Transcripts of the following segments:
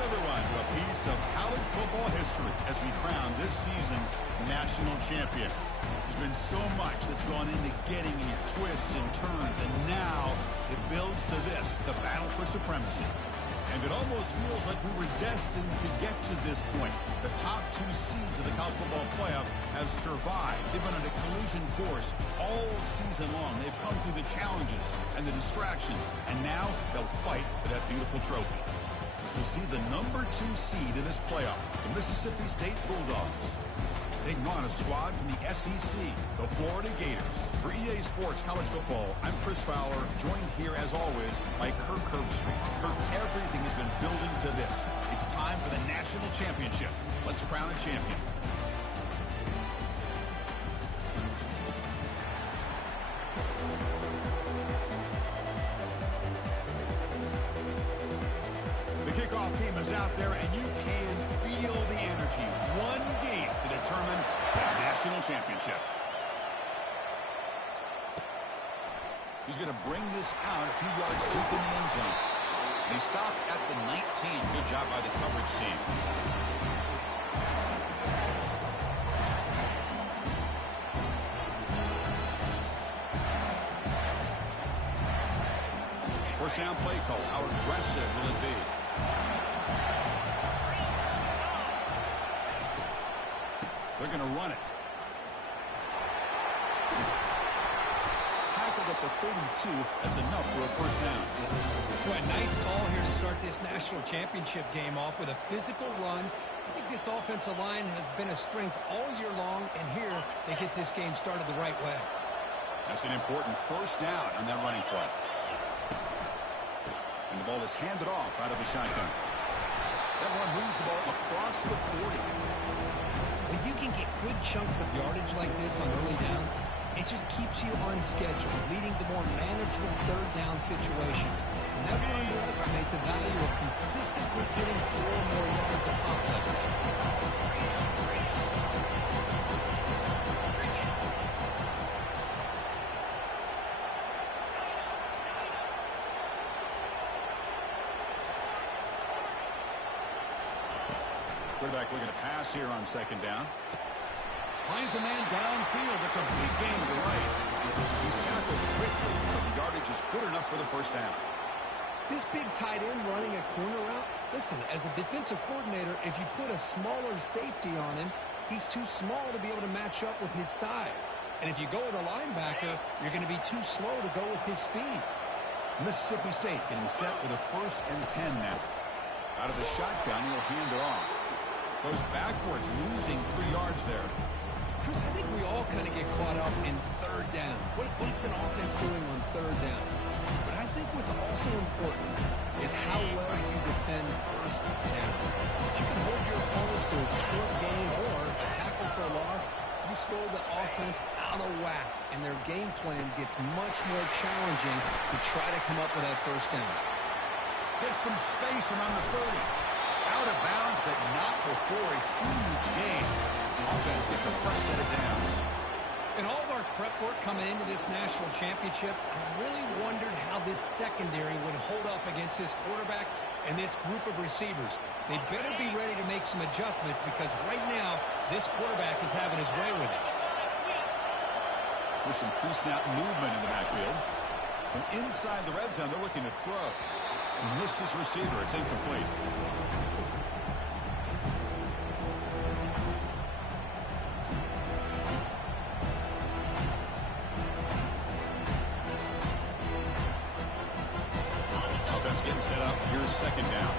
everyone, to a piece of college football history as we crown this season's national champion. There's been so much that's gone into getting here, twists and turns, and now it builds to this, the battle for supremacy. And it almost feels like we were destined to get to this point. The top two seeds of the college football playoff have survived. They've been on a collision course all season long. They've come through the challenges and the distractions, and now they'll fight for that beautiful trophy. As we'll see the number 2 seed in this playoff, the Mississippi State Bulldogs, taking on a squad from the SEC, the Florida Gators. For EA Sports College Football, I'm Chris Fowler, joined here as always by Kirk Herbstreit. Kirk, everything has been building to this. It's time for the national championship. Let's crown a champion. The kickoff team is out there, and you can feel the energy. One game to determine the national championship. He's going to bring this out a few yards deep in the end zone. And he stopped at the 19. Good job by the coverage team. First down play call. How aggressive will it be? They're going to run it. Tackled at the 32. That's enough for a first down. Boy, a nice call here to start this national championship game off with a physical run. I think this offensive line has been a strength all year long, and here they get this game started the right way. That's an important first down on that running play. And the ball is handed off out of the shotgun. That one moves the ball across the 40. When you can get good chunks of yardage like this on early downs, it just keeps you on schedule, leading to more manageable third down situations. Never underestimate the value of consistently getting 4 more yards a pop like that. Quarterback looking to pass here on second down. Finds a man downfield. It's a big gain to the right. He's tackled quickly, but the yardage is good enough for the first down. This big tight end running a corner route, listen, as a defensive coordinator, if you put a smaller safety on him, he's too small to be able to match up with his size. And if you go with a linebacker, you're going to be too slow to go with his speed. Mississippi State getting set with a 1st and 10 now. Out of the shotgun, he'll hand it off. Goes backwards, losing 3 yards there. Chris, I think we all kind of get caught up in third down. What's an offense doing on third down? But I think what's also important is how well you defend first down. If you can hold your opponents to a short gain or a tackle for a loss, you throw the offense out of whack, and their game plan gets much more challenging to try to come up with that first down. Gets some space around the 30. Out of bounds, but not before a huge gain. The offense gets a fresh set of downs. In all of our prep work coming into this national championship, I really wondered how this secondary would hold up against this quarterback and this group of receivers. They better be ready to make some adjustments because right now, this quarterback is having his way with it. There's some pre-snap movement in the backfield. From inside the red zone, they're looking to throw. Missed his receiver. It's incomplete. Offense getting set up. Here's second down.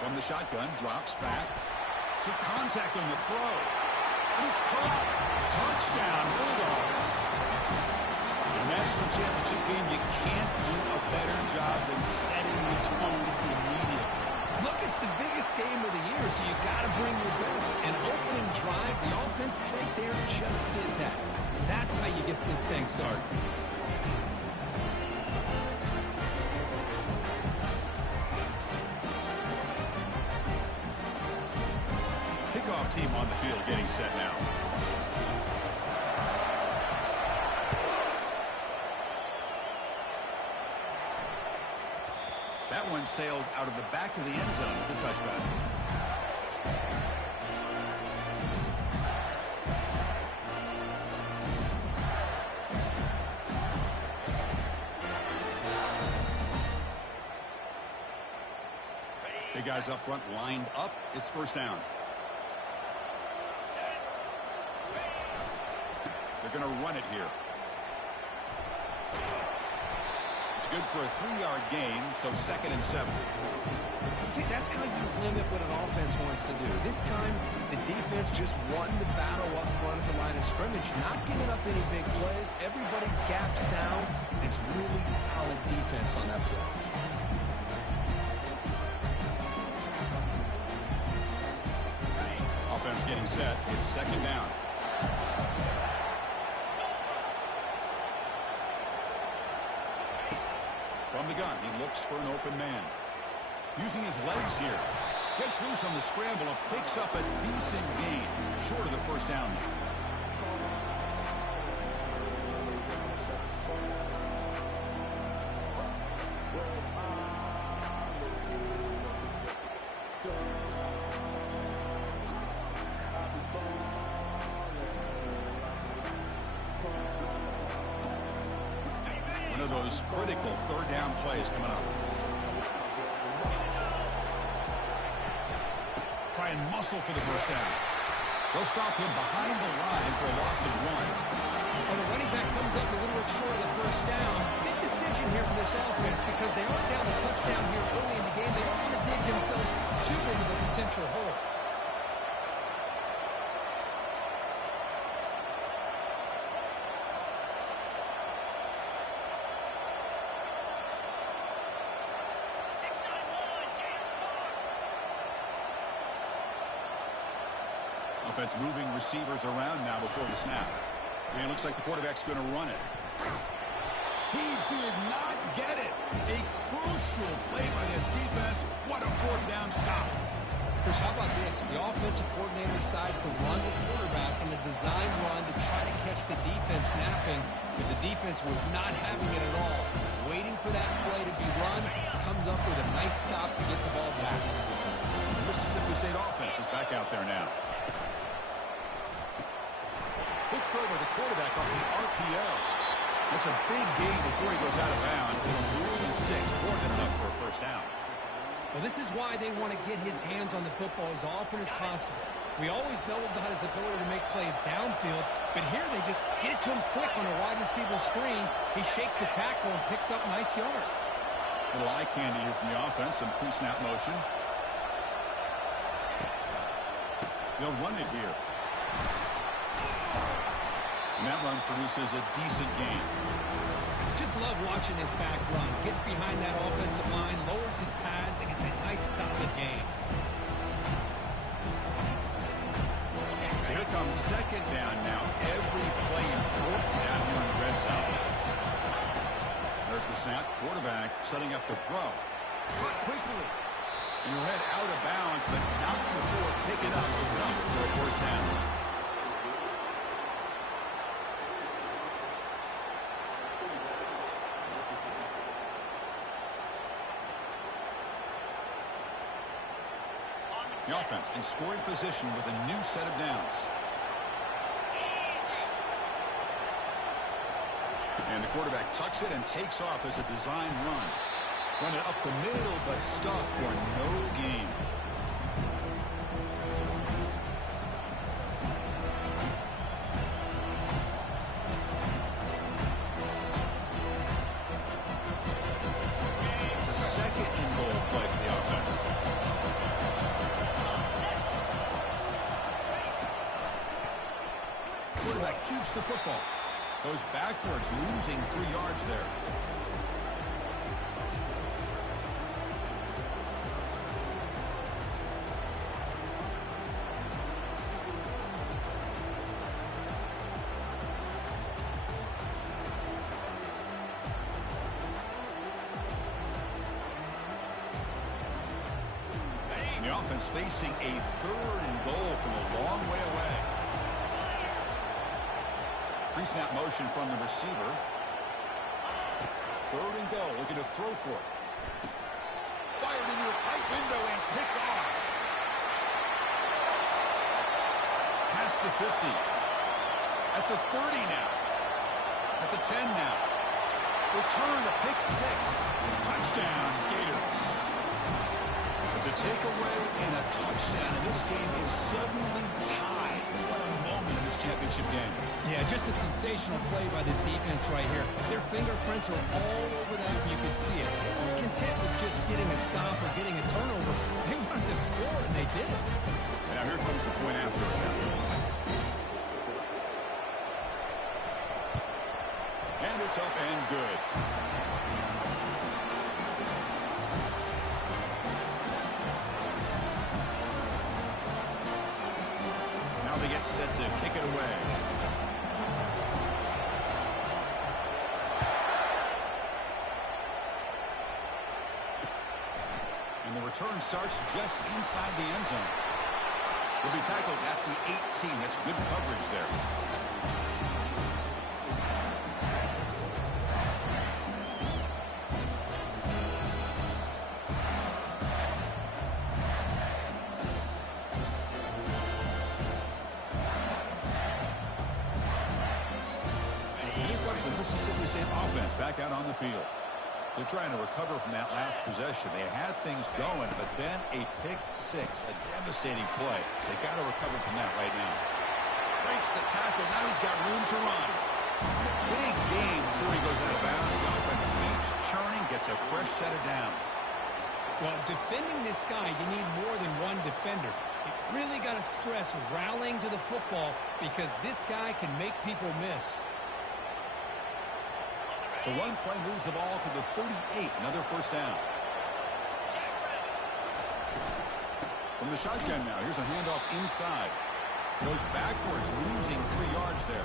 From the shotgun, drops back. Took contact on the throw. And it's caught. Touchdown, Bulldogs. In a national championship game, you can't do a better job than setting the tone immediately. Look, it's the biggest game of the year, so you got to bring your best. An opening drive, the offense right there just did that. That's how you get this thing started. Kickoff team on the field getting set now. that one sails out of the back of the end zone with the touchback. Big guys up front lined up. It's first down. They're going to run it here. It's good for a 3-yard gain, so 2nd and 7. See, that's how you limit what an offense wants to do. This time, the defense just won the battle up front at the line of scrimmage, not giving up any big plays. Everybody's gap sound. It's really solid defense on that play. Offense getting set. It's 2nd down. From the gun, he looks for an open man. Using his legs here. Gets loose on the scramble and picks up a decent gain. Short of the first down. One of those critical 3rd down plays coming up. Try and muscle for the first down. They'll stop him behind the line for a loss of 1. Well, the running back comes up a little bit short of the first down. Big decision here for this offense because they aren't down a touchdown here early in the game. They don't want to dig themselves too big of a potential hole. Offense moving receivers around now before the snap. And it looks like the quarterback's going to run it. He did not get it. A crucial play by this defense. What a 4th down stop. Chris, how about this? The offensive coordinator decides to run the quarterback in a design run to try to catch the defense napping, but the defense was not having it at all. Waiting for that play to be run, comes up with a nice stop to get the ball back. The Mississippi State offense is back out there now. Quick throw by the quarterback off the RPO. That's a big gain before he goes out of bounds. It'll move the sticks more than enough for a first down. Well, this is why they want to get his hands on the football as often as possible. We always know about his ability to make plays downfield, but here they just get it to him quick on a wide receiver screen. He shakes the tackle and picks up nice yards. A little eye candy here from the offense, some pre-snap motion. They'll run it here. And that run produces a decent gain. Just love watching his back run. Gets behind that offensive line, lowers his pads, and gets a nice solid gain. So here comes 2nd down now. Every play important down here in the red zone. There's the snap. Quarterback setting up to throw. Cut quickly. And you'll head out of bounds, but not before picking up enough for a first down. The offense in scoring position with a new set of downs. And the quarterback tucks it and takes off as a design run. Run it up the middle, but stuffed for no gain. It's a 2nd and goal play for the offense. Quarterback keeps the football. Goes backwards, losing 3 yards there. And the offense facing a 3rd and goal from a long way away. Pre-snap motion from the receiver. 3rd and goal, looking to throw for it. fired into a tight window and picked off. Past the 50. At the 30 now. At the 10 now. Return to pick 6. Touchdown, Gators. It's a takeaway and a touchdown, and this game is suddenly tied. What a moment in this championship game. Yeah, just a sensational play by this defense right here. Their fingerprints are all over that. You can see it. They weren't content with just getting a stop or getting a turnover. They wanted to score, and they did. And now here comes the point after attack. And it's up and good. Now they get set to kick it away. And the return starts just inside the end zone. Will be tackled at the 18. That's good coverage there. Mississippi State offense back out on the field. They're trying to recover from that last possession. They had things going, but then a pick 6, a devastating play. They got to recover from that right now. Breaks the tackle. Now he's got room to run. Big game before he goes out of bounds. The offense keeps churning, gets a fresh set of downs. Well, defending this guy, you need more than one defender. You really got to stress rallying to the football because this guy can make people miss. So one play moves the ball to the 38. Another first down. From the shotgun now. Here's a handoff inside. Goes backwards, losing 3 yards there.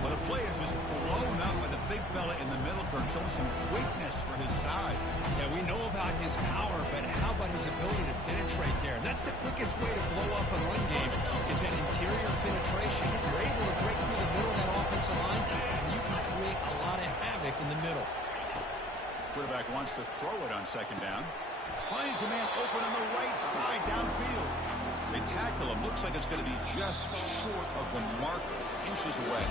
But the play is just blown up by the big fella in the middle, showing some quickness for his size. Yeah, we know about his power, but how about his ability to penetrate there? And that's the quickest way to blow up a run game is that interior penetration. If you're able to break through the middle of that offensive line, you can create a lot of havoc in the middle. Quarterback wants to throw it on second down. Finds a man open on the right side downfield. They tackle him. Looks like it's going to be just short of the marker, inches away.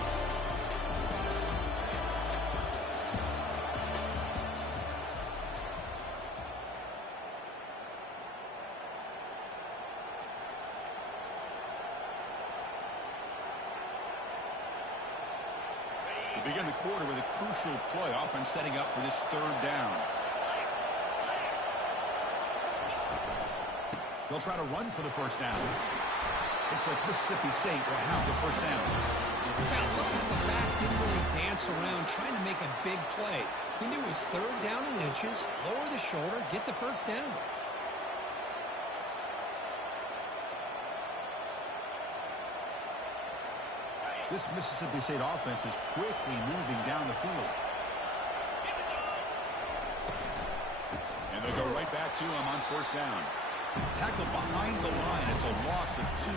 We begin the quarter with a crucial play. Offense setting up for this third down. They'll try to run for the first down. Looks like Mississippi State will have the first down. Now, look at the back, didn't really dance around trying to make a big play. He knew it was third down in inches, lower the shoulder, get the first down. This Mississippi State offense is quickly moving down the field. And they'll go right back to him on first down. Tackled behind the line. It's a loss of 2.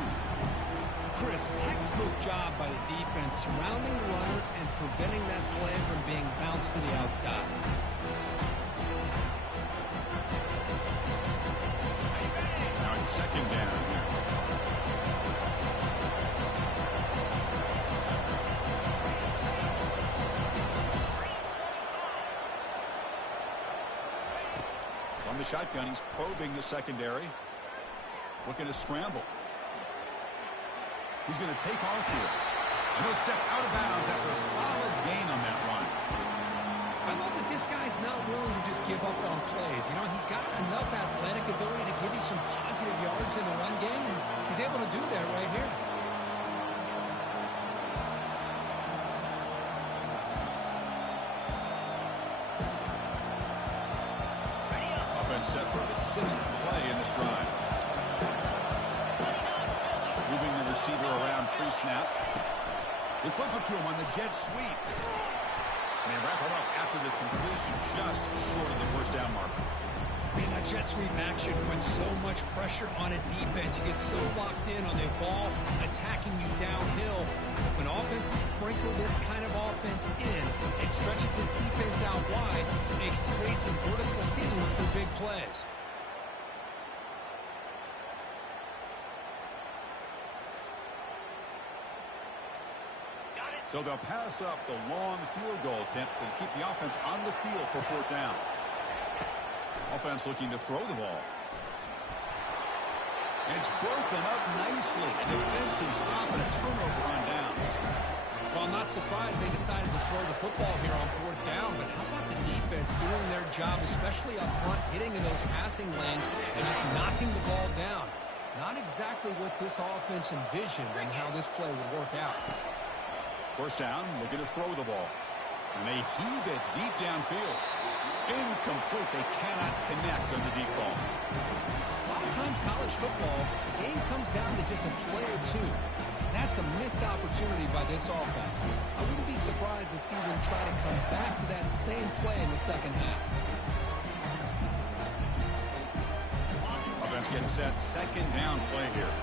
Chris, textbook job by the defense surrounding the runner and preventing that play from being bounced to the outside. Now it's second down here. From the shotgun, he's probing the secondary. Looking to scramble. He's going to take off here. And he'll step out of bounds after a solid gain on that run. I love that this guy's not willing to just give up on plays. You know, he's got enough athletic ability to give you some positive yards in the run game, and he's able to do that right here. Set for the 6th play in this drive. Moving the receiver around pre-snap. They flip it to him on the jet sweep. And they wrap him up after the completion, just short of the first down marker. Man, that jet sweep action puts so much pressure on a defense. You get so locked in on the ball attacking you downhill. When offenses sprinkle this kind of offense in, it stretches this defense out wide and it can create some vertical ceilings for big plays. So they'll pass up the long field goal attempt and keep the offense on the field for 4th down. Offense looking to throw the ball. And it's broken up nicely. A defensive stop and a turnover on downs. Well, I'm not surprised they decided to throw the football here on 4th down, but how about the defense doing their job, especially up front, getting in those passing lanes and just knocking the ball down? Not exactly what this offense envisioned and how this play would work out. 1st down, looking to throw the ball. And they heave it deep downfield. Incomplete. They cannot connect on the deep ball. A lot of times college football, the game comes down to just a play or two. That's a missed opportunity by this offense. I wouldn't be surprised to see them try to come back to that same play in the second half. Offense getting set. 2nd down play here.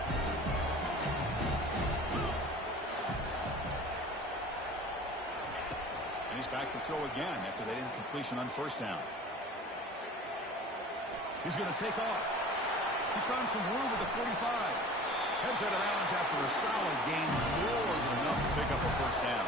He's back to throw again after that incompletion on 1st down. He's going to take off. He's found some room with the 45. Heads out of bounds after a solid gain, more than enough to pick up a 1st down.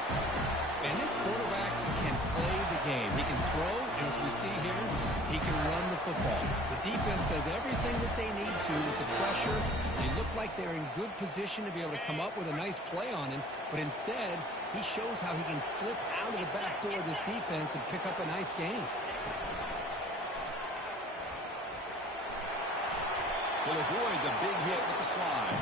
And this quarterback can play the game. He can throw, and as we see here, he can run the football. The defense does everything that they need to with the pressure. They look like they're in good position to be able to come up with a nice play on him, but instead, he shows how he can slip out of the back door of this defense and pick up a nice gain. He'll avoid the big hit with the slide.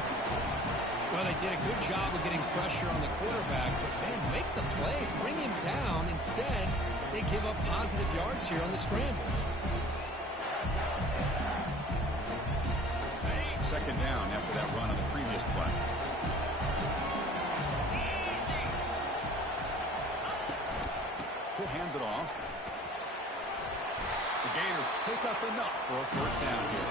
Well, they did a good job of getting pressure on the quarterback, but man, make the play, bring him down. Instead, they give up positive yards here on the scramble. 2nd down after that run on the previous play. He'll hand it off. The Gators pick up enough for a 1st down here.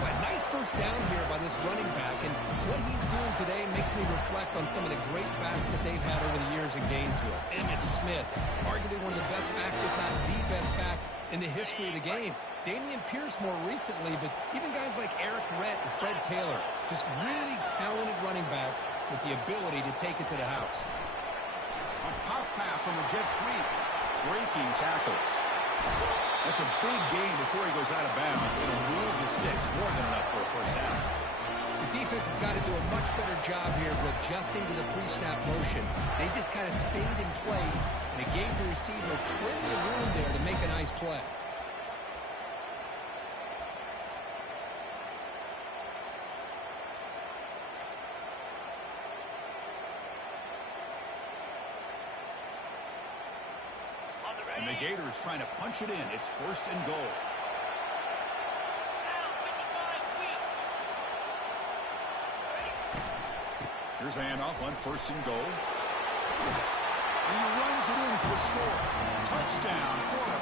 Well, nice 1st down here by this running back, and what he's doing today makes me reflect on some of the great backs that they've had over the years in Gainesville. Emmitt Smith, arguably one of the best backs, if not the best back in the history of the game. Dameon Pierce more recently, but even guys like Eric Rhett and Fred Taylor, just really talented running backs with the ability to take it to the house. A pop pass on the jet sweep. Breaking tackles. That's a big gain before he goes out of bounds. Going to move the sticks. More than enough for a 1st down. The defense has got to do a much better job here of adjusting to the pre-snap motion. They just kind of stayed in place, and it gave the receiver plenty of room there to make a nice play. And the Gators trying to punch it in. It's 1st and goal. Here's the handoff on 1st and goal. And he runs it in for the score. Touchdown, Florida.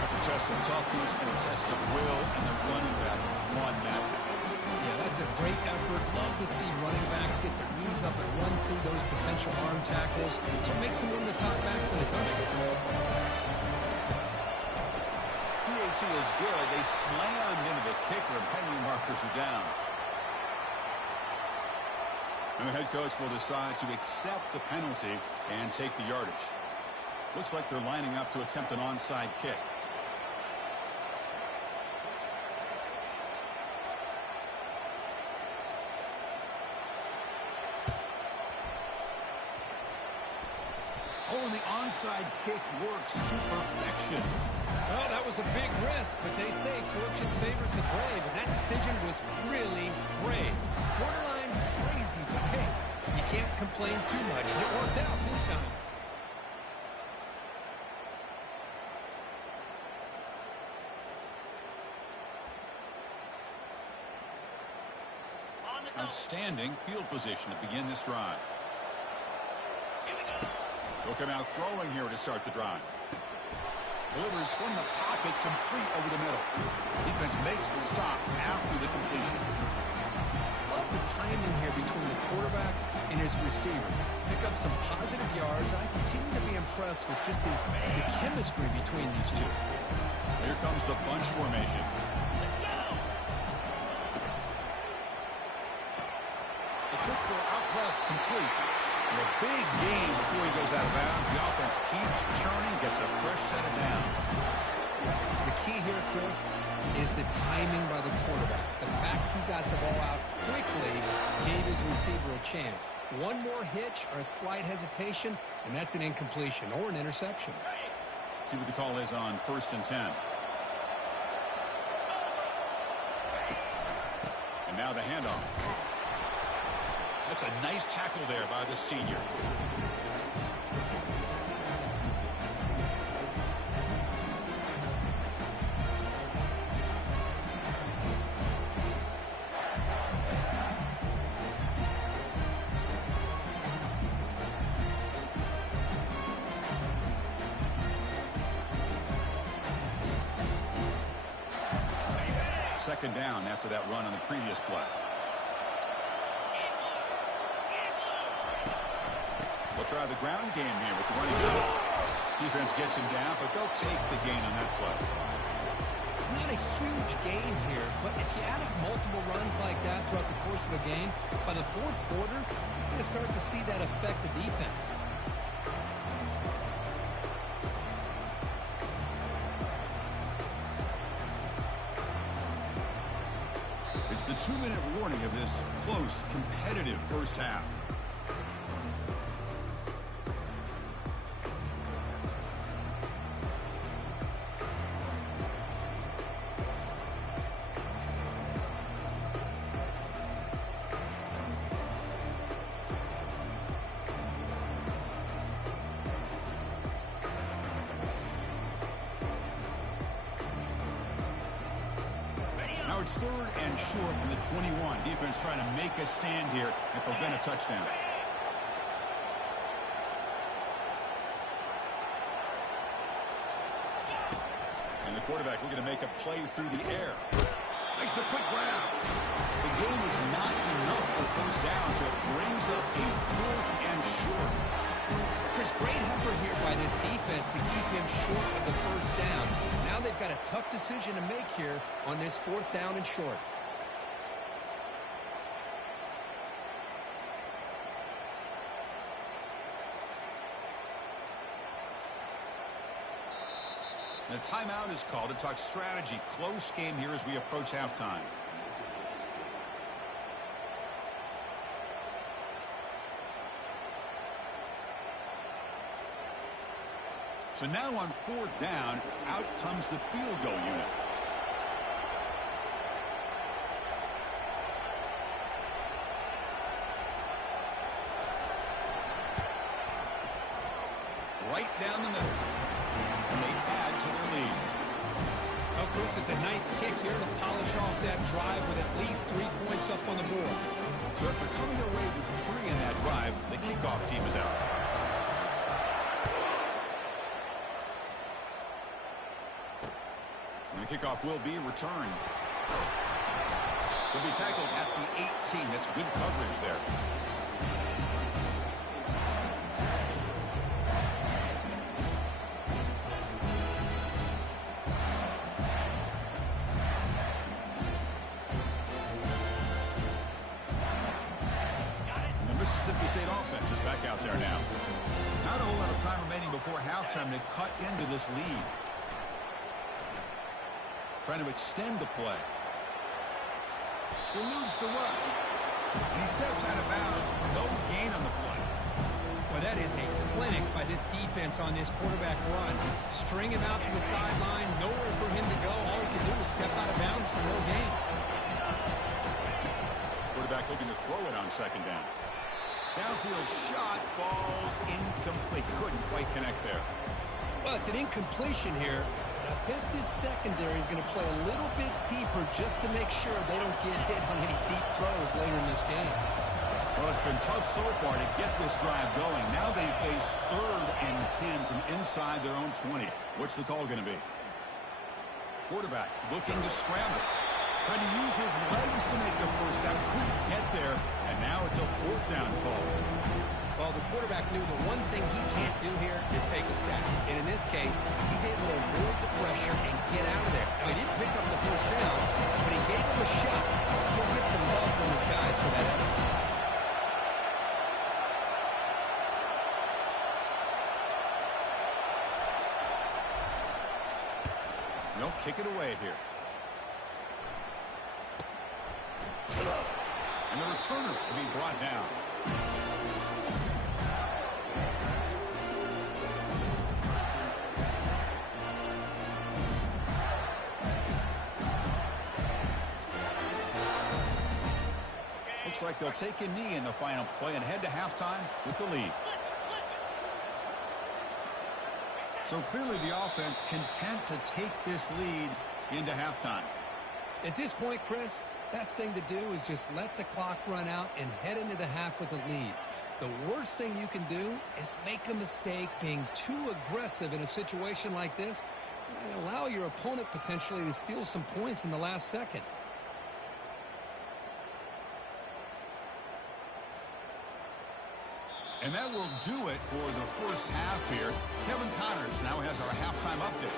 That's a test of toughness and a test of will, and the running back won that. Yeah, that's a great effort. Love to see running backs get their knees up and run through those potential arm tackles. So it makes them one of the top backs in the country. PAT is good. They slammed into the kicker, and penalty markers are down. And the head coach will decide to accept the penalty and take the yardage. Looks like they're lining up to attempt an onside kick. Oh, and the onside kick works to perfection. Well, that was a big risk, but they say fortune favors the brave, and that decision was really brave. Borderline crazy, but hey, you can't complain too much. It worked out this time. Outstanding field position to begin this drive. They'll come out throwing here to start the drive. Delivers from the pocket, complete over the middle. Defense makes the stop after the completion. Love the timing here between the quarterback and his receiver. Pick up some positive yards. I continue to be impressed with just the chemistry between these two. Here comes the bunch formation. The quick throw out left, complete. And a big gain before he goes out of bounds. The offense keeps churning, gets a fresh set of downs. The key here, Chris, is the timing by the quarterback. The fact he got the ball out quickly gave his receiver a chance. One more hitch or a slight hesitation, and that's an incompletion or an interception. See what the call is on 1st and 10. And now the handoff. That's a nice tackle there by the senior. Second down after that run on the previous play. They'll try the ground game here with the running back. Defense gets him down, but they'll take the gain on that play. It's not a huge gain here, but if you add up multiple runs like that throughout the course of a game, by the fourth quarter, you're going to start to see that affect the defense. It's the 2-minute warning of this close, competitive first half. Now it's 3rd and short from the 21. Defense trying to make a stand here and prevent a touchdown. And the quarterback looking to make a play through the air. Makes a quick grab. The game is not enough for first down, so it brings up a 4th and short. Chris, great effort here by this defense to keep him short of the first down. Now they've got a tough decision to make here on this 4th down and short. And a timeout is called to talk strategy. Close game here as we approach halftime. So now on 4th down, out comes the field goal unit. Right down the middle. And they add to their lead. Oh, Chris, it's a nice kick here to polish off that drive with at least 3 points up on the board. So after coming away with 3 in that drive, the kickoff team is out. And the kickoff will be returned. Will be tackled at the 18. That's good coverage there. And the Mississippi State offense is back out there now. Not a whole lot of time remaining before halftime to cut into this lead. Trying to extend the play. Eludes the rush. And he steps out of bounds. No gain on the play. Well, that is a clinic by this defense on this quarterback run. String him out to the sideline. Nowhere for him to go. All he can do is step out of bounds for no gain. Quarterback looking to throw it on 2nd down. Downfield shot falls incomplete. Couldn't quite connect there. Well, it's an incompletion here. I bet this secondary is going to play a little bit deeper just to make sure they don't get hit on any deep throws later in this game. Well, it's been tough so far to get this drive going. Now they face 3rd and 10 from inside their own 20. What's the call going to be? Quarterback looking to scramble. Trying to use his legs to make the first down. Couldn't get there. And now it's a 4th down call. Well, the quarterback knew the one thing he can't do here is take a sack. And in this case, he's able to avoid the pressure and get out of there. Now, he didn't pick up the first down, but he gave him a shot. He'll get some love from his guys for that effort. They'll kick it away here. And the returner will be brought down. Looks like they'll take a knee in the final play and head to halftime with the lead. So clearly the offense content to take this lead into halftime. At this point, Chris, best thing to do is just let the clock run out and head into the half with a lead. The worst thing you can do is make a mistake being too aggressive in a situation like this and allow your opponent potentially to steal some points in the last second. And that will do it for the first half here. Kevin Connors now has our halftime update.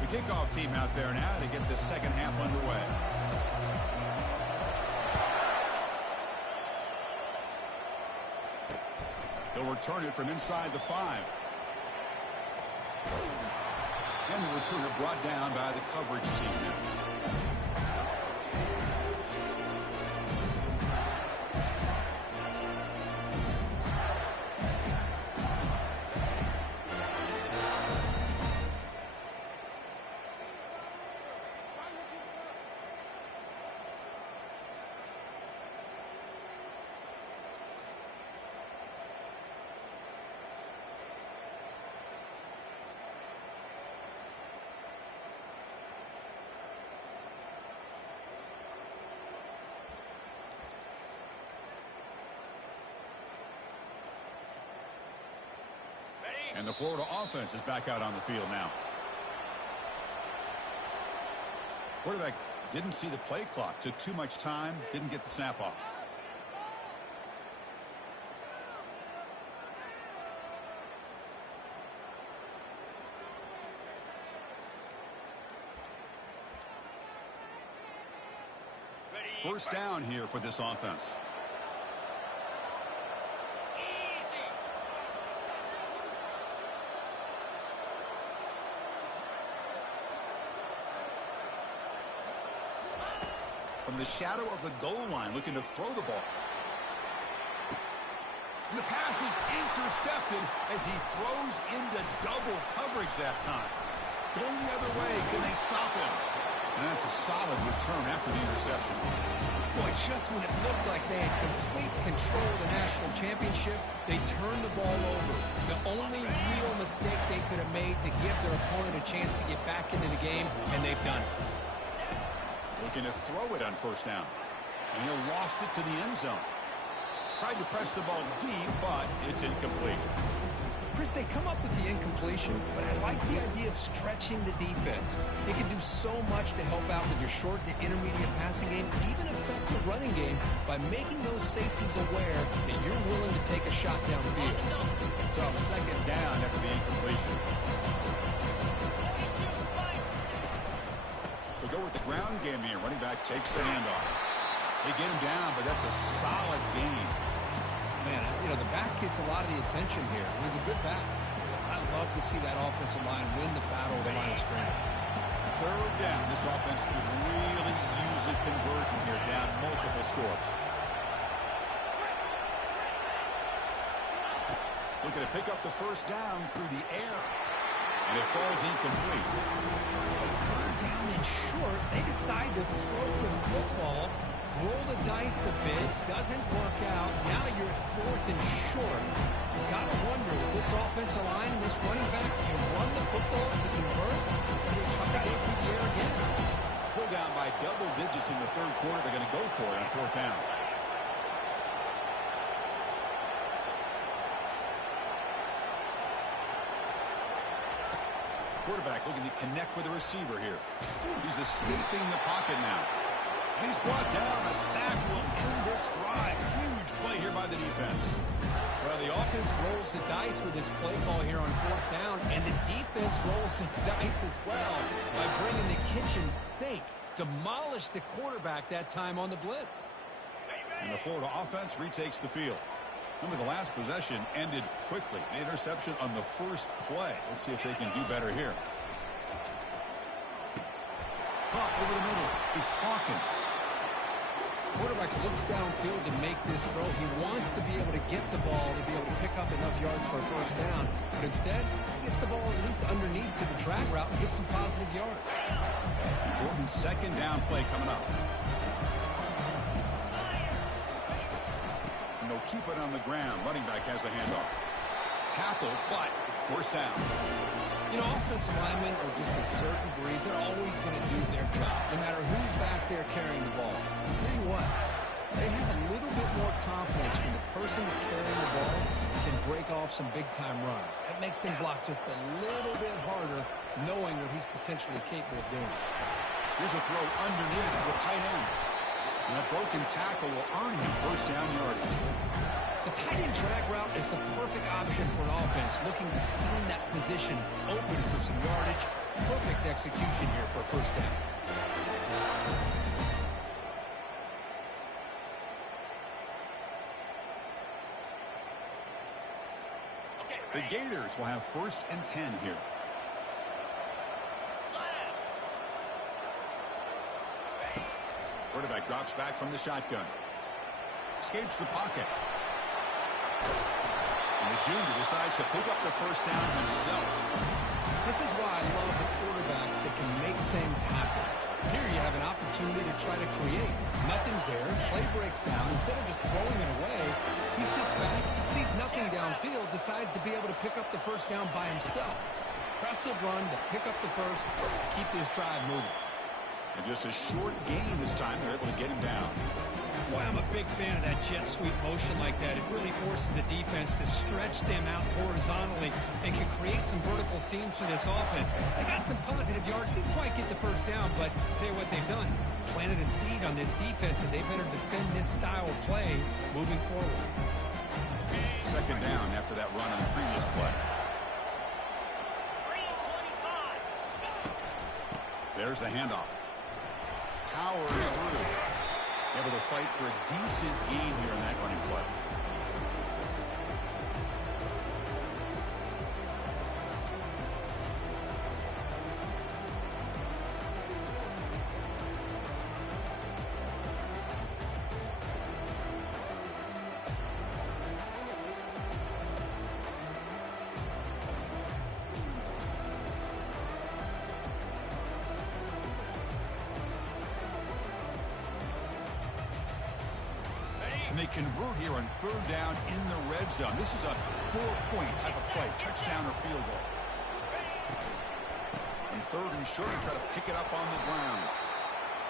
The kickoff team out there now to get the second half underway. They'll return it from inside the 5. And the returner brought down by the coverage team now. And the Florida offense is back out on the field now. Quarterback didn't see the play clock, took too much time, didn't get the snap off. First down here for this offense. From the shadow of the goal line, looking to throw the ball. And the pass is intercepted as he throws into double coverage that time. Going the other way, can they stop him? And that's a solid return after the interception. Boy, just when it looked like they had complete control of the national championship, they turned the ball over. The only real mistake they could have made to give their opponent a chance to get back into the game, and they've done it. Looking to throw it on first down. And he lost it to the end zone. Tried to press the ball deep, but it's incomplete. Chris, they come up with the incompletion, but I like the idea of stretching the defense. They can do so much to help out with your short to intermediate passing game, even affect the running game by making those safeties aware that you're willing to take a shot downfield. So second down after the incompletion. We'll go with the ground game here. Running back takes the handoff. They get him down, but that's a solid gain. Man, you know, the back gets a lot of the attention here. It was a good back. I love to see that offensive line win the battle of the line of scrimmage. Third down. This offense could really use a conversion here, down multiple scores. Looking to pick up the first down through the air. And it falls incomplete. Third down and short, they decide to throw the football, roll the dice a bit, doesn't work out. Now you're at fourth and short. Got to wonder, with this offensive line and this running back, do you run the football to convert, or do you try to go through the air again? Still down by double digits in the third quarter. They're going to go for it on fourth down. Quarterback looking to connect with the receiver here. He's escaping the pocket now. And he's brought down. A sack will end this drive. Huge play here by the defense. Well, the offense rolls the dice with its play call here on fourth down, and the defense rolls the dice as well by bringing the kitchen sink. Demolished the quarterback that time on the blitz. And the Florida offense retakes the field. Remember, the last possession ended quickly. An interception on the first play. Let's see if they can do better here. Caught over the middle. It's Hawkins. Quarterback looks downfield to make this throw. He wants to be able to get the ball to be able to pick up enough yards for a first down. But instead, he gets the ball at least underneath to the drag route and gets some positive yards. Important second down play coming up. And they'll keep it on the ground. Running back has the handoff. Tackle, but first down. You know, offensive linemen are just a certain breed. They're always going to do their job, no matter who's back there carrying the ball. I'll tell you what, they have a little bit more confidence when the person that's carrying the ball can break off some big-time runs. That makes him block just a little bit harder, knowing what he's potentially capable of doing. Here's a throw underneath to the tight end. And that broken tackle will earn him first down yardage. The tight end drag route is the perfect option for an offense looking to scheme that position open for some yardage. Perfect execution here for a first down. The Gators will have first and 10 here. Quarterback drops back from the shotgun. Escapes the pocket. And the junior decides to pick up the first down himself. This is why I love the quarterbacks that can make things happen. Here you have an opportunity to try to create. Nothing's there. Play breaks down. Instead of just throwing it away, he sits back, sees nothing downfield, decides to be able to pick up the first down by himself. Impressive run to pick up the first, keep this drive moving. And just a short gain this time. They're able to get him down. Boy, I'm a big fan of that jet sweep motion like that. It really forces the defense to stretch them out horizontally and can create some vertical seams for this offense. They got some positive yards. Didn't quite get the first down, but I'll tell you what they've done. Planted a seed on this defense, and they better defend this style of play moving forward. Second down after that run on the previous play. There's the handoff. Powers through. Able to fight for a decent gain here in that running play. And they convert here on third down in the red zone. This is a 4-point type of play, touchdown or field goal. And third and short, try to pick it up on the ground.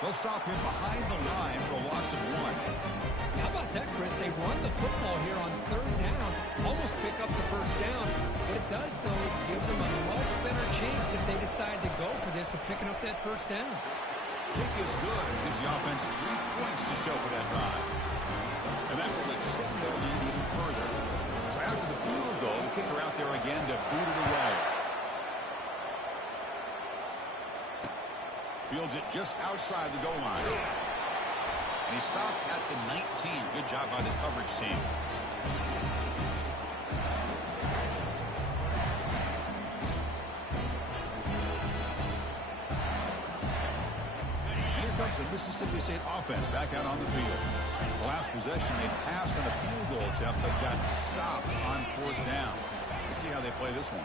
They'll stop him behind the line for a loss of 1. How about that, Chris? They run the football here on third down, almost pick up the first down. What it does, though, is it gives them a much better chance if they decide to go for this of picking up that first down. Kick is good. Gives the offense 3 points to show for that drive. And that will extend their lead even further. So after the field goal, the kicker out there again to boot it away. Fields it just outside the goal line. And he stopped at the 19. Good job by the coverage team. Here comes the Mississippi State offense back out on the field. The last possession, they passed on a field goal attempt, but got stopped on fourth down. Let's see how they play this one.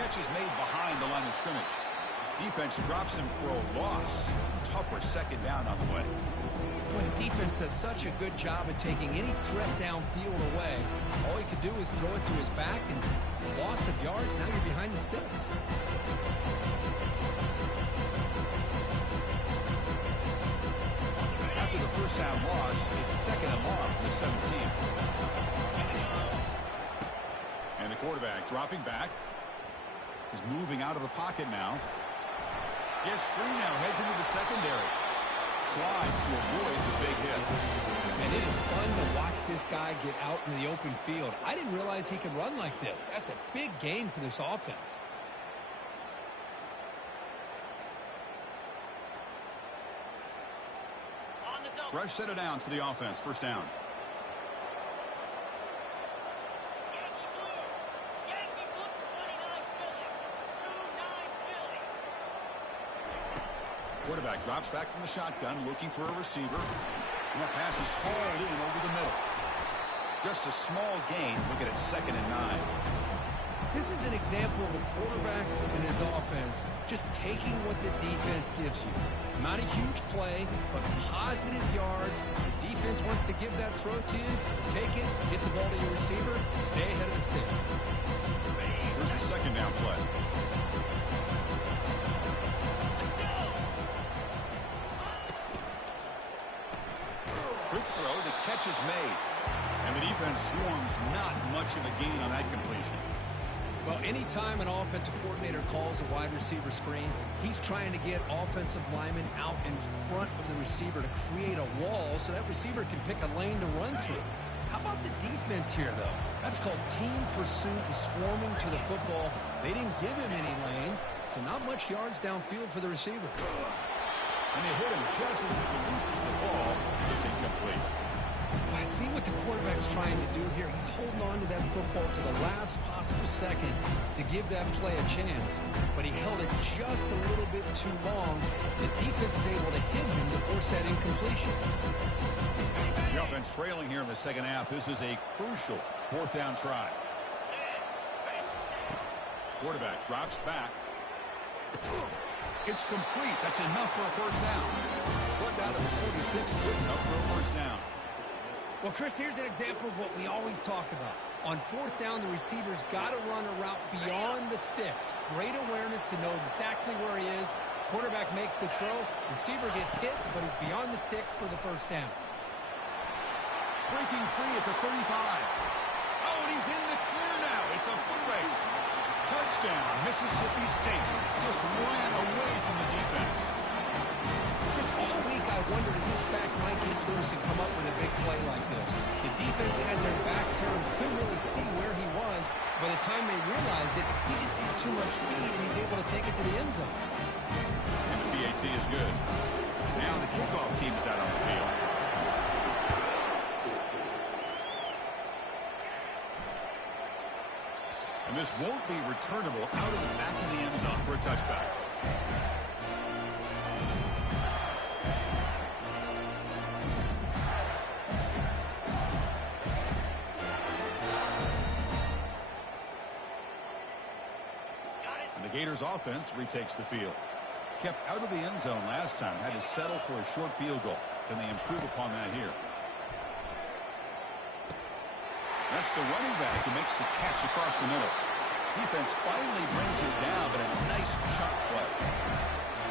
catch is made behind the line of scrimmage. Defense drops him for a loss. Tougher second down on the way. Boy, the defense does such a good job at taking any threat downfield away. All he could do is throw it to his back, and loss of yards, now you're behind the sticks. After the first down loss, it's second and long from the 17. And the quarterback dropping back. He's moving out of the pocket now. Gets through now, heads into the secondary. Slides to avoid the big hit. And it is fun to watch this guy get out in the open field. I didn't realize he could run like this. That's a big gain for this offense. Fresh set of downs for the offense. First down. Quarterback drops back from the shotgun, looking for a receiver. And that pass is hauled in over the middle. Just a small gain. Look at it, 2nd and 9. This is an example of a quarterback and his offense just taking what the defense gives you. Not a huge play, but positive yards. The defense wants to give that throw to you. Take it, get the ball to your receiver, stay ahead of the sticks. Here's the second down play. Quick throw, the catch is made. And the defense swarms, not much of a gain on that completion. Well, anytime an offensive coordinator calls a wide receiver screen, he's trying to get offensive linemen out in front of the receiver to create a wall so that receiver can pick a lane to run through. How about the defense here, though? That's called team pursuit and swarming to the football. They didn't give him any lanes, so not much yards downfield for the receiver. And they hit him just as he releases the ball. It's incomplete. I see what the quarterback's trying to do here. He's holding on to that football to the last possible second to give that play a chance. But he held it just a little bit too long. The defense is able to hit him to force that incompletion. The offense trailing here in the second half. This is a crucial 4th down try. Quarterback drops back. It's complete. That's enough for a first down. Brought down to the 46. Good enough for a first down. Well, Chris, here's an example of what we always talk about. On 4th down, the receiver's got to run a route beyond the sticks. Great awareness to know exactly where he is. Quarterback makes the throw. Receiver gets hit, but he's beyond the sticks for the first down. Breaking free at the 35. Oh, and he's in the clear now. It's a foot race. Touchdown, Mississippi State. Just ran away from the defense. Chris, all week I wondered if this back might get loose and come up with a big play like this. The defense had their back turned, couldn't really see where he was. By the time they realized it, he just had too much speed, and he's able to take it to the end zone. And the PAT is good. Now the kickoff team is out on the field. And this won't be returnable out of the back of the end zone for a touchback. And the Gators offense retakes the field. Kept out of the end zone last time, had to settle for a short field goal. Can they improve upon that here? That's the running back who makes the catch across the middle. Defense finally brings it down, but a nice chunk play.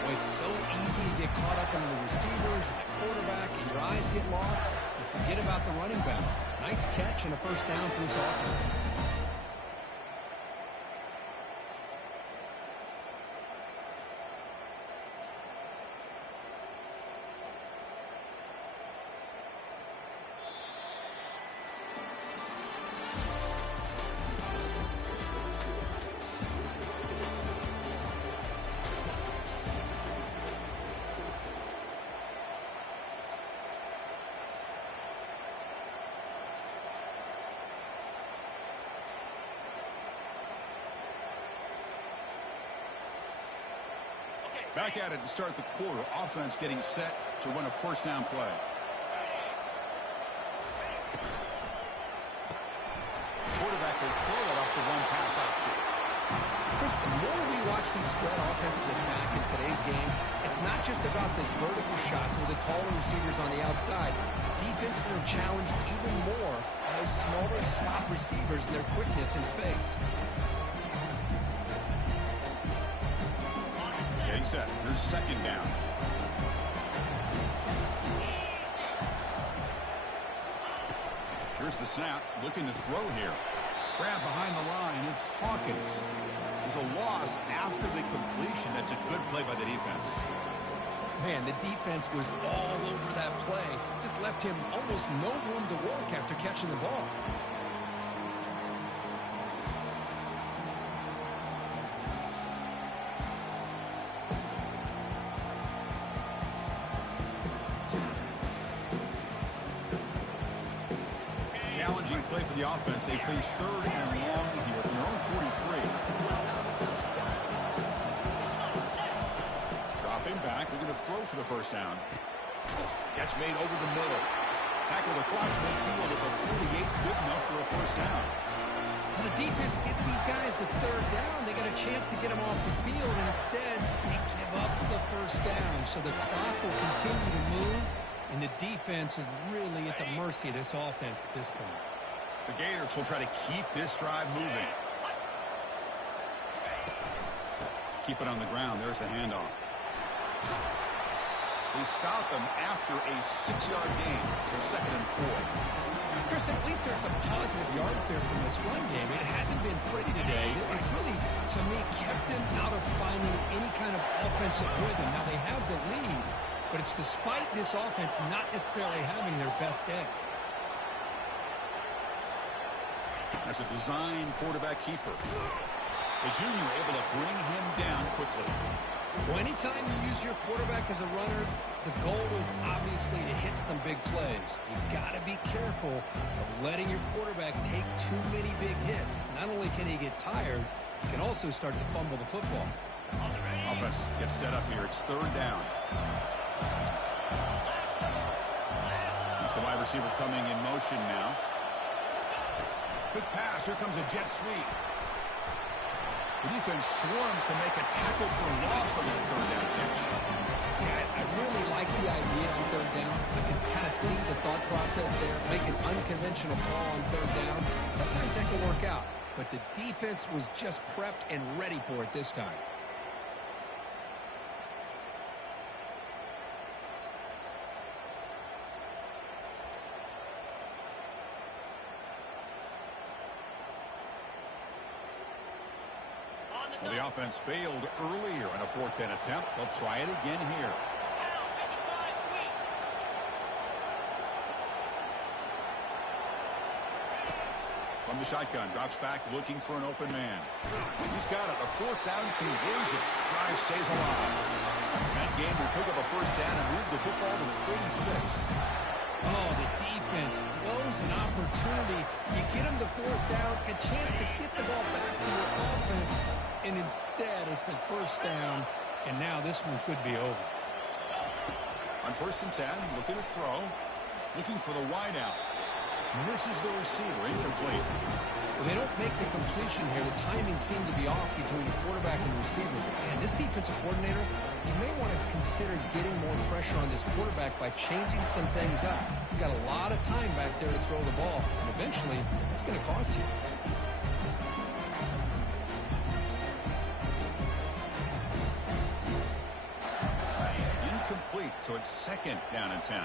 Well, it's so easy to get caught up in the receivers and the quarterback, and your eyes get lost. You forget about the running back. Nice catch and a first down for this offense. Back at it to start the quarter. Offense getting set to run a first down play. Quarterback will throw it off the one pass option. Chris, the more we watch these spread offenses attack in today's game, it's not just about the vertical shots or the taller receivers on the outside. Defenses are challenged even more by those smaller slot receivers and their quickness in space. Getting set. Here's second down. Here's the snap. Looking to throw here. Grab behind the line. It's Hawkins. There's a loss after the completion. That's a good play by the defense. Man, the defense was all over that play. Just left him almost no room to work after catching the ball. Challenging play for the offense. They face third and long here from their own 43. Dropping back. They're going to throw for the first down. Catch made over the middle. Tackled across midfield at the 48. Good enough for a first down. Well, the defense gets these guys to third down. They got a chance to get them off the field, and instead they give up the first down. So the clock will continue to move, and the defense is really at the mercy of this offense at this point. The Gators will try to keep this drive moving. Keep it on the ground. There's the handoff. They stop them after a 6-yard gain, so 2nd and 4. Chris, at least there's some positive yards there from this run game. It hasn't been pretty today. It's really, to me, kept them out of finding any kind of offensive rhythm. Now, they have the lead, but it's despite this offense not necessarily having their best day. As a design quarterback keeper, the junior able to bring him down quickly. Well, anytime you use your quarterback as a runner, the goal is obviously to hit some big plays. You've got to be careful of letting your quarterback take too many big hits. Not only can he get tired, he can also start to fumble the football. Offense gets set up here. It's third down. It's the wide receiver coming in motion now. Good pass. Here comes a jet sweep. The defense swarms to make a tackle for loss on that third down catch. Yeah, I really like the idea on third down. You can kind of see the thought process there. Make an unconventional call on third down. Sometimes that can work out, but the defense was just prepped and ready for it this time. Well, the offense failed earlier on a 4th down attempt. They'll try it again here. From the shotgun, drops back looking for an open man. He's got it. A 4th down conversion. Drive stays alive. That game will pick up a first down and move the football to the 36. Oh, the defense blows an opportunity. You get them to 4th down, a chance to get the ball back to your offense, and instead it's a first down, and now this one could be over. On 1st and 10, looking to throw, looking for the wideout. Misses the receiver, incomplete. Well, they don't make the completion here. The timing seemed to be off between the quarterback and the receiver. And this defensive coordinator, you may want to consider getting more pressure on this quarterback by changing some things up. You've got a lot of time back there to throw the ball, and eventually it's going to cost you. Incomplete, so it's 2nd down and 10.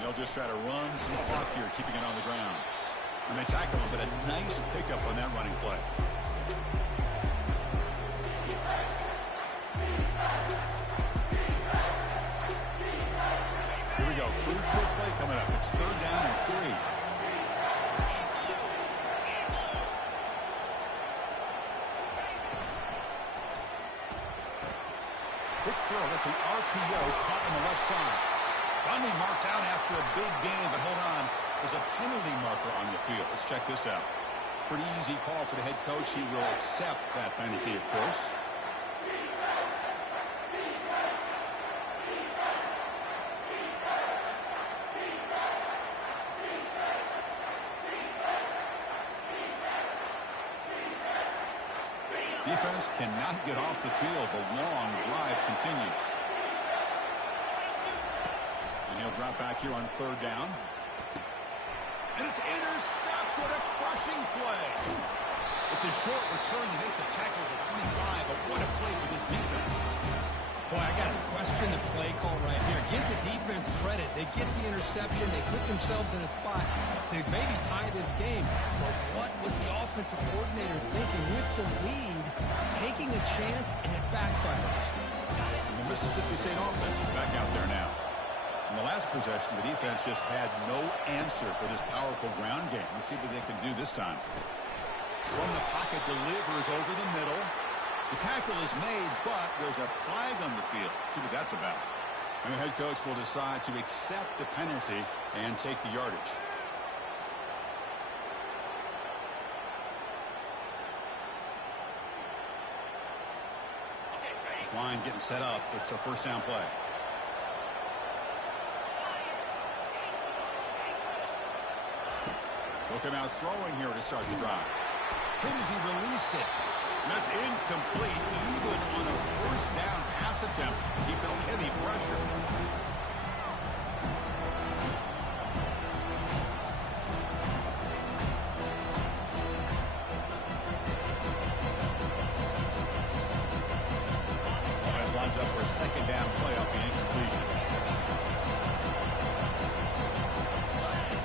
They'll just try to run some clock here, keeping it on the ground. And they tackle him, but a nice pickup on that running play. Here we go. Crucial play coming up. It's 3rd down and 3. Quick throw. That's an RPO caught on the left side. Finally marked out after a big game, but hold on. There's a penalty marker on the field. Let's check this out. Pretty easy call for the head coach. He will accept that penalty, of course. Defense cannot get off the field. The long drive continues. And he'll drop back here on third down. And it's intercepted. A crushing play. It's a short return to make the tackle to 25, but what a play for this defense. Boy, I got to question the play call right here. Give the defense credit. They get the interception. They put themselves in a spot to maybe tie this game. But what was the offensive coordinator thinking with the lead, taking a chance, and it backfired? The Mississippi State offense is back out there now. In the last possession, the defense just had no answer for this powerful ground game. Let's see what they can do this time. From the pocket, delivers over the middle. The tackle is made, but there's a flag on the field. Let's see what that's about. And the head coach will decide to accept the penalty and take the yardage. This line getting set up. It's a first down play. Look him out throwing here to start the drive. Hit as he released it. That's incomplete. Even on a first down pass attempt, he felt heavy pressure. Offense lines up for a second down play off the incompletion.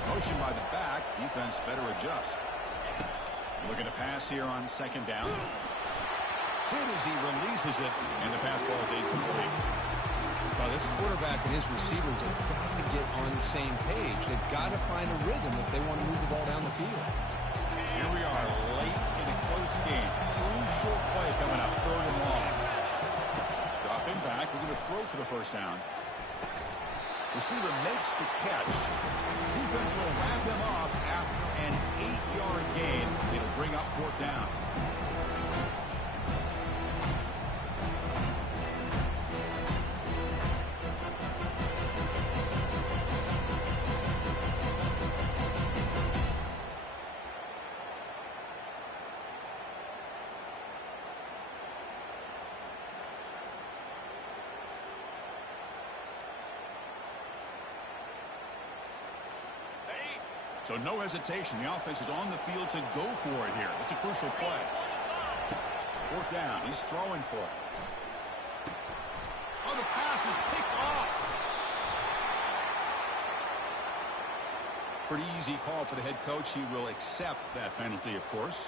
Motion by the back. Defense better adjust. Looking to pass here on second down. Hit as he releases it, and the pass ball is incomplete. Well, this quarterback and his receivers have got to get on the same page. They've got to find a rhythm if they want to move the ball down the field. Here we are, late in a close game. Crucial play coming up, third and long. Dropping back, we're going to throw for the first down. Receiver makes the catch. Defense will wrap him up after an 8-yard gain. It'll bring up fourth down. So no hesitation. The offense is on the field to go for it here. It's a crucial play. Fourth down. He's throwing for it. Oh, the pass is picked off. Pretty easy call for the head coach. He will accept that penalty, of course.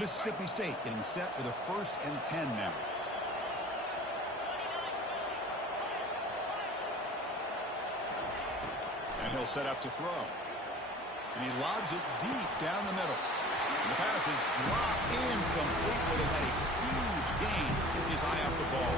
Mississippi State getting set for the 1st and 10 now. And he'll set up to throw. And he lobs it deep down the middle. And the pass is dropped incomplete, but it had a huge gain. Took his eye off the ball.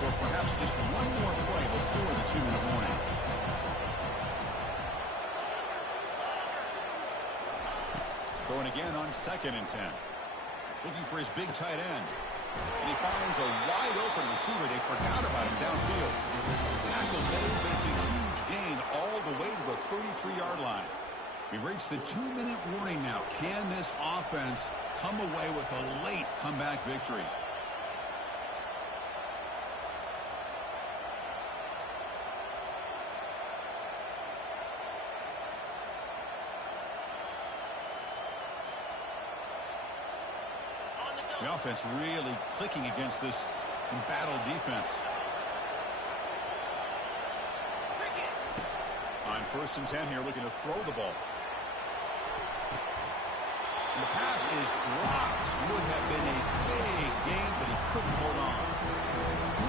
Perhaps just one more play before the 2-minute warning. Going again on 2nd and 10. Looking for his big tight end. And he finds a wide open receiver. They forgot about him downfield. Tackle made, but it's a huge gain all the way to the 33-yard line. We reach the 2-minute warning now. Can this offense come away with a late comeback victory? The offense really clicking against this embattled defense. On 1st and 10 here, looking to throw the ball. And the pass is dropped. Would have been a big gain, but he couldn't hold on.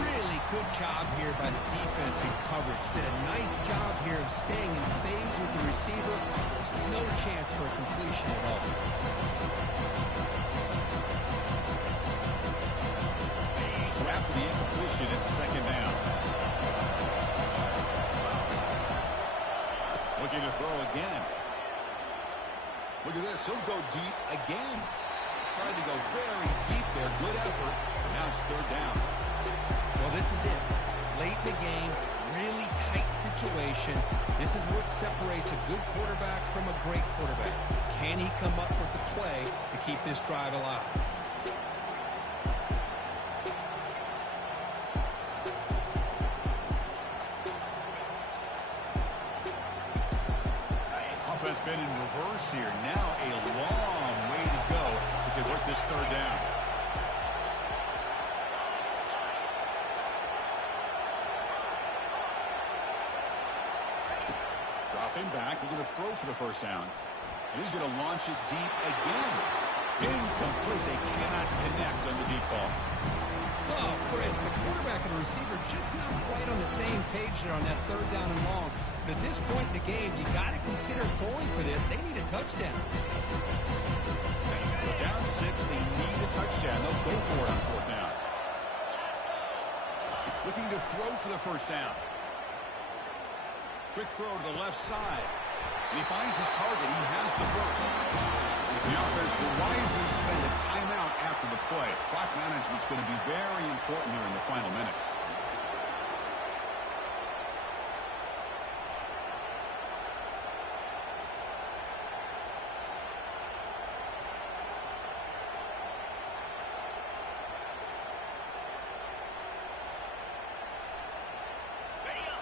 Really good job here by the defense in coverage. Did a nice job here of staying in phase with the receiver. There's no chance for a completion at all. So after the incompletion, it's second down. Looking to throw again. Look at this. He'll go deep again. Tried to go very deep there. Good effort. Now it's third down. Well, this is it. Late in the game, really tight situation. This is what separates a good quarterback from a great quarterback. Can he come up with the play to keep this drive alive? Offense been in reverse here. Now a long way to go to convert this third down. Dropping back, he's going to throw for the first down. And he's going to launch it deep again. Incomplete. They cannot connect on the deep ball. Oh, Chris, the quarterback and the receiver just not quite on the same page there on that third down and long. But at this point in the game, you got to consider going for this. They need a touchdown. So down 6, they need a touchdown. They'll go for it on fourth down. Looking to throw for the first down. Quick throw to the left side. And he finds his target. He has the first. The offense will wisely spend a timeout after the play. Clock management's going to be very important here in the final minutes.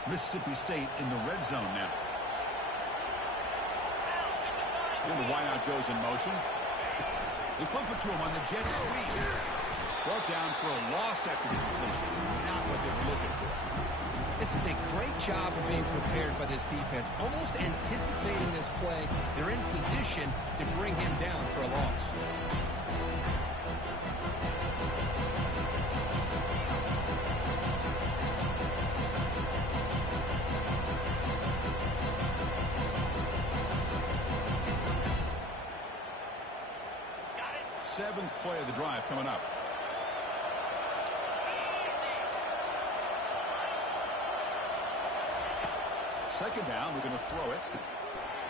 Mississippi State in the red zone now. And the wideout goes in motion. They flip it to him on the jet sweep. Brought down for a loss after the completion. Not what they were looking for. This is a great job of being prepared by this defense. Almost anticipating this play. They're in position to bring him down for a loss. Seventh play of the drive coming up. Second down, we're going to throw it.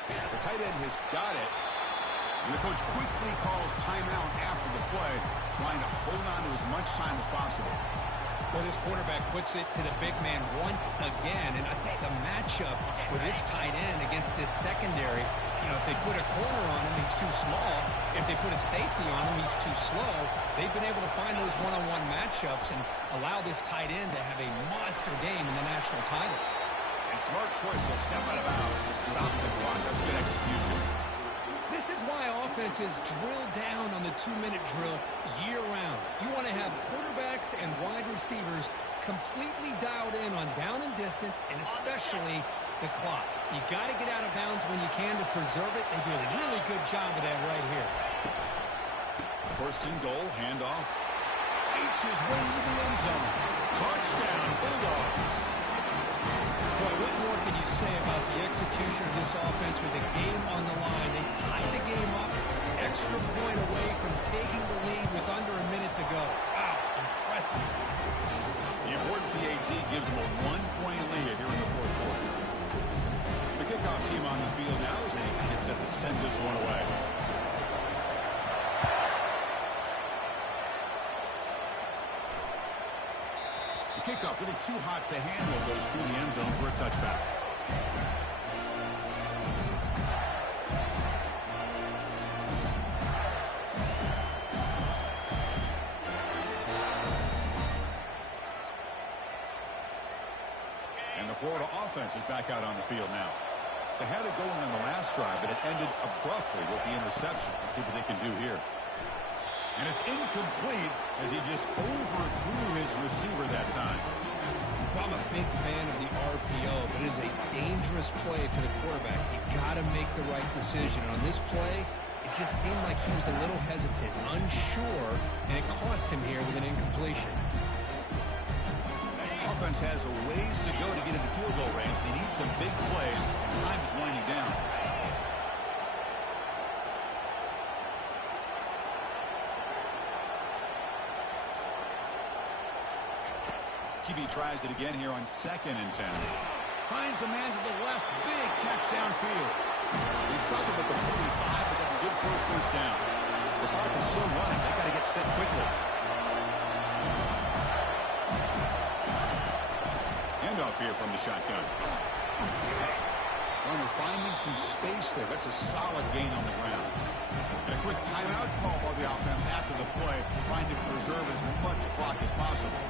The tight end has got it. And the coach quickly calls timeout after the play, trying to hold on to as much time as possible. Well, this quarterback puts it to the big man once again. And I tell you, the matchup with this tight end against this secondary, you know, if they put a corner on him, he's too small. If they put a safety on him, he's too slow. They've been able to find those one-on-one matchups and allow this tight end to have a monster game in the national title. And smart choice, he'll step out of bounds to stop the clock. That's good execution. This is why offenses drill down on the 2-minute drill year-round. You want to have quarterbacks and wide receivers completely dialed in on down and distance, and especially the clock. You got to get out of bounds when you can to preserve it. They do a really good job of that right here. First and goal, handoff. Fakes his way into the end zone. Touchdown, Bulldogs. Boy, what more can you say about the execution of this offense with the game on the line? They tied the game up, extra point away from taking the lead with under a minute to go. Wow, impressive. The important PAT gives them a 1-point lead here in the fourth quarter. The kickoff team on the field now as they get set to send this one away. The kickoff a little too hot to handle, goes through the end zone for a touchback. And the Florida offense is back out on the field now. They had it going on the last drive, but it ended abruptly with the interception. Let's see what they can do here. And it's incomplete as he just overthrew his receiver that time. I'm a big fan of the RPO, but it is a dangerous play for the quarterback. You got to make the right decision. On this play, it just seemed like he was a little hesitant, unsure, and it cost him here with an incompletion. offense has a ways to go to get into field goal range. They need some big plays, and time is winding down. QB tries it again here on 2nd and 10. Finds a man to the left. Big catch downfield. He's something with the 45, but that's good for a first down. The clock is still running. They got to get set quickly. Handoff here from the shotgun. Runner finding some space there. That's a solid gain on the ground. And a quick timeout call by the offense after the play, trying to preserve as much clock as possible.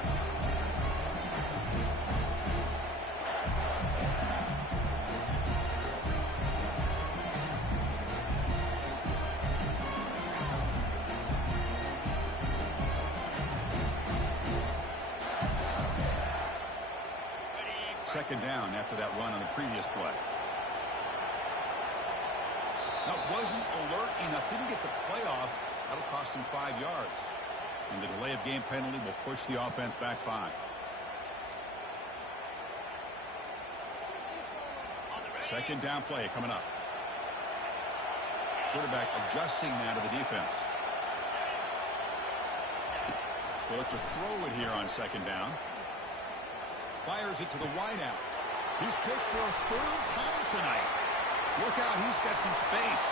Second down after that run on the previous play. That wasn't alert enough. Didn't get the play off. That'll cost him 5 yards. And the delay of game penalty will push the offense back 5. Second down play coming up. Quarterback adjusting now to the defense. They'll look to throw it here on second down. Fires it to the wideout. He's picked for a 3rd time tonight. Look out, he's got some space.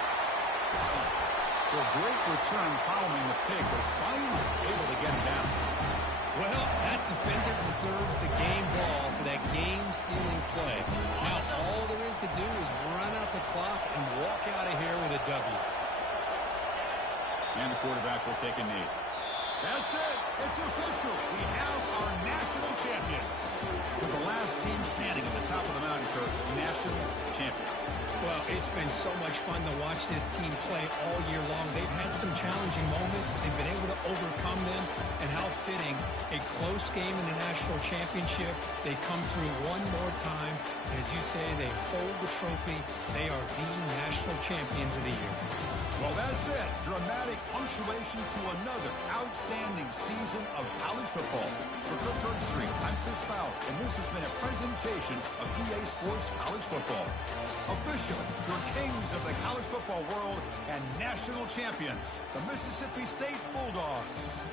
So a great return following the pick. They're finally able to get him down. Well, that defender deserves the game ball for that game-sealing play. Now all there is to do is run out the clock and walk out of here with a W. And the quarterback will take a knee. That's it. It's official. We have our national champions. With the last team standing at the top of the mountain curve, national champions. Well, it's been so much fun to watch this team play all year long. They've had some challenging moments. They've been able to overcome them. And how fitting, a close game in the national championship. They come through one more time. As you say, they hold the trophy. They are the national champions of the year. Well, that's it. Dramatic punctuation to another outstanding season of college football. For Kirk Herbstreit, I'm Chris Fowler, and this has been a presentation of EA Sports College Football. Officially, your kings of the college football world and national champions, the Mississippi State Bulldogs.